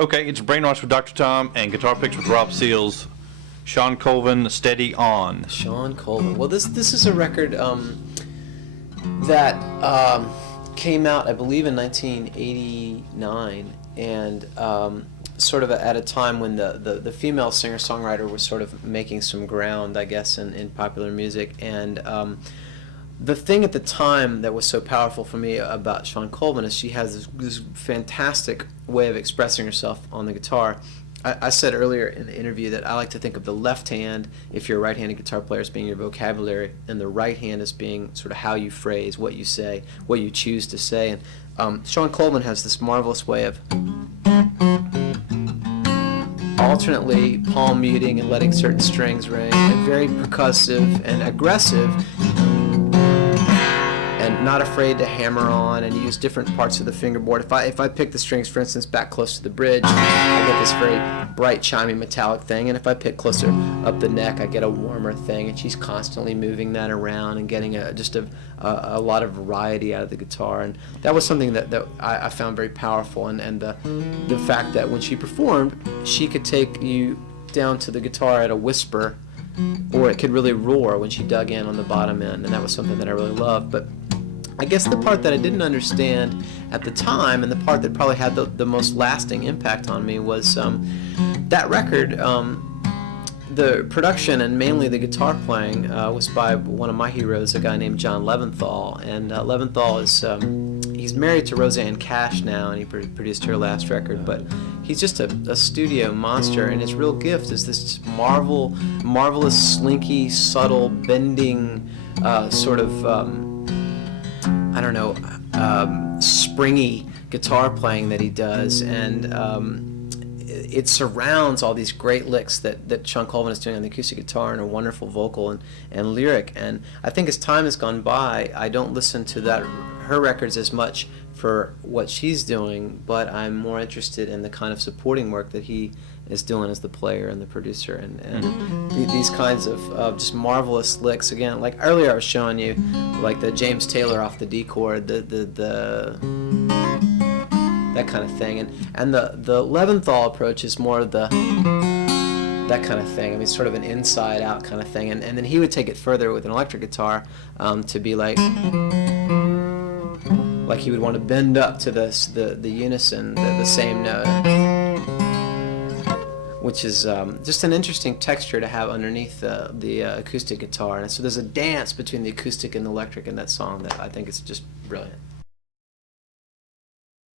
Okay, it's Brainwash with Dr. Tom and Guitar Picks with Rob Seals. Shawn Colvin, Steady On. Shawn Colvin. Well, this is a record that came out, I believe, in 1989, and sort of at a time when the female singer-songwriter was sort of making some ground, I guess, in popular music. And the thing at the time that was so powerful for me about Shawn Colvin is she has this fantastic way of expressing herself on the guitar. I said earlier in the interview that I like to think of the left hand, if you're a right-handed guitar player, as being your vocabulary, and the right hand as being sort of how you phrase, what you say, what you choose to say. And Shawn Colvin has this marvelous way of alternately palm muting and letting certain strings ring, and very percussive and aggressive, and not afraid to hammer on and use different parts of the fingerboard. If I pick the strings, for instance, back close to the bridge, I get this very bright, chiming, metallic thing, and if I pick closer up the neck, I get a warmer thing, and she's constantly moving that around and getting just a lot of variety out of the guitar. And that was something that I found very powerful, and the fact that when she performed, she could take you down to the guitar at a whisper, or it could really roar when she dug in on the bottom end, and that was something that I really loved. But I guess the part that I didn't understand at the time, and the part that probably had the most lasting impact on me, was that record. The production and mainly the guitar playing was by one of my heroes, a guy named John Leventhal. And Leventhal is he's married to Roseanne Cash now, and he produced her last record. But he's just a studio monster, and his real gift is this marvelous, slinky, subtle, bending, sort of I don't know, springy guitar playing that he does, and it surrounds all these great licks that Shawn Colvin is doing on the acoustic guitar, and a wonderful vocal and lyric. And I think as time has gone by, I don't listen to her records as much for what she's doing, but I'm more interested in the kind of supporting work that he is doing as the player and the producer, and these kinds of just marvelous licks. Again, like earlier I was showing you, like the James Taylor off the D chord, that kind of thing, and the Leventhal approach is more of that kind of thing. I mean, sort of an inside out kind of thing, and then he would take it further with an electric guitar to be like he would want to bend up to the unison, the same note, which is just an interesting texture to have underneath the acoustic guitar. And so there's a dance between the acoustic and the electric in that song that I think is just brilliant.